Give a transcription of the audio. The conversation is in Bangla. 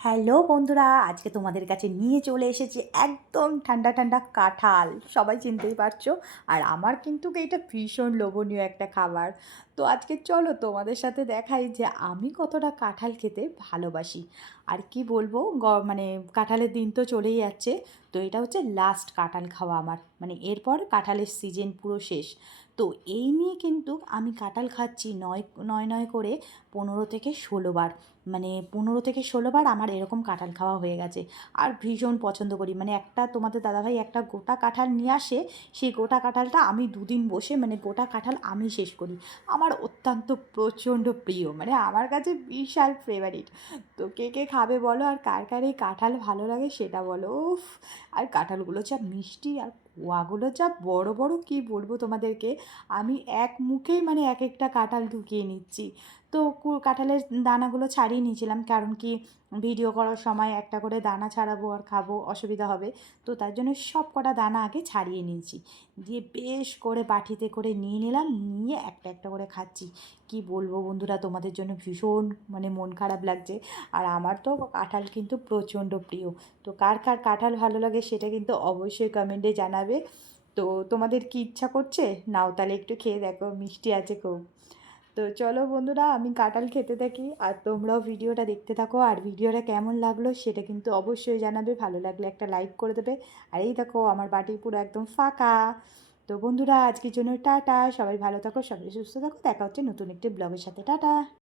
হ্যালো বন্ধুরা, আজকে তোমাদের কাছে নিয়ে চলে এসেছি একদম ঠান্ডা ঠান্ডা কাঁঠাল। সবাই চিনতেই পারছো। আর আমার কিন্তু এটা ভীষণ লোভনীয় একটা খাবার। তো আজকে চলো তোমাদের সাথে দেখাই যে আমি কতটা কাঁঠাল খেতে ভালোবাসি। আর কি বলবো, মানে কাঁঠালের দিন তো চলেই যাচ্ছে। তো এটা হচ্ছে লাস্ট কাঁঠাল খাওয়া আমার, মানে এরপর কাঁঠালের সিজন পুরো শেষ। তো এই নিয়ে কিন্তু আমি কাঁঠাল খাচ্ছি নয় নয় নয় করে 15 থেকে 16 বার। মানে 15 থেকে 16 বার আমার এরকম কাঁঠাল খাওয়া হয়ে গেছে। আর ভীষণ পছন্দ করি, মানে একটা তোমাদের দাদাভাই একটা গোটা কাঁঠাল নিয়ে আসে, সেই গোটা কাঁঠালটা আমি দুদিন বসে মানে গোটা কাঁঠাল আমি শেষ করি। আমার অত্যন্ত প্রচণ্ড প্রিয়, মানে আমার কাছে বিশাল ফেভারিট। তো কে কে খাবে বলো, আর কার কার এই কাঁঠাল ভালো লাগে সেটা বলো। উফ! আর কাঁঠালগুলো যা মিষ্টি, আর কোয়াগুলো যা বড় বড়, কি বলবো তোমাদেরকে। আমি এক মুখেই মানে এক একটা কাঁঠাল ঢুকিয়ে নিচ্ছি। তো কাঁঠালের দানাগুলো ছাড়িয়ে নিয়েছিলাম, কারণ কি ভিডিও করার সময় একটা করে দানা ছাড়াবো আর খাবো অসুবিধা হবে। তো তার জন্য সব কটা দানা আগে ছাড়িয়ে নিয়েছি, দিয়ে বেশ করে বাটিতে করে নিয়ে নিলাম, নিয়ে একটা একটা করে খাচ্ছি। কি বলবো বন্ধুরা, তোমাদের জন্য ভীষণ মানে মন খারাপ লাগছে। আর আমার তো কাঁঠাল কিন্তু প্রচণ্ড প্রিয়। তো কার কার কাঁঠাল ভালো লাগে সেটা কিন্তু অবশ্যই কমেন্টে জানাবে। তো তোমাদের কি ইচ্ছা করছে, নাও তাহলে একটু খেয়ে দেখো, মিষ্টি আছে খুব। তো চলো বন্ধুরা, আমি কাঁঠাল খেতে থাকি আর তোমরাও ভিডিওটা দেখতে থাকো। আর ভিডিওটা কেমন লাগলো সেটা কিন্তু অবশ্যই জানাবে, ভালো লাগলে একটা লাইক করে দেবে। আর এই দেখো আমার বাটি পুরো একদম ফাঁকা। তো বন্ধুরা, আজকের জন্য টাটা, সবাই ভালো থাকো, সবাই সুস্থ থাকো, দেখা হচ্ছে নতুন একটি ব্লগের সাথে। টাটা।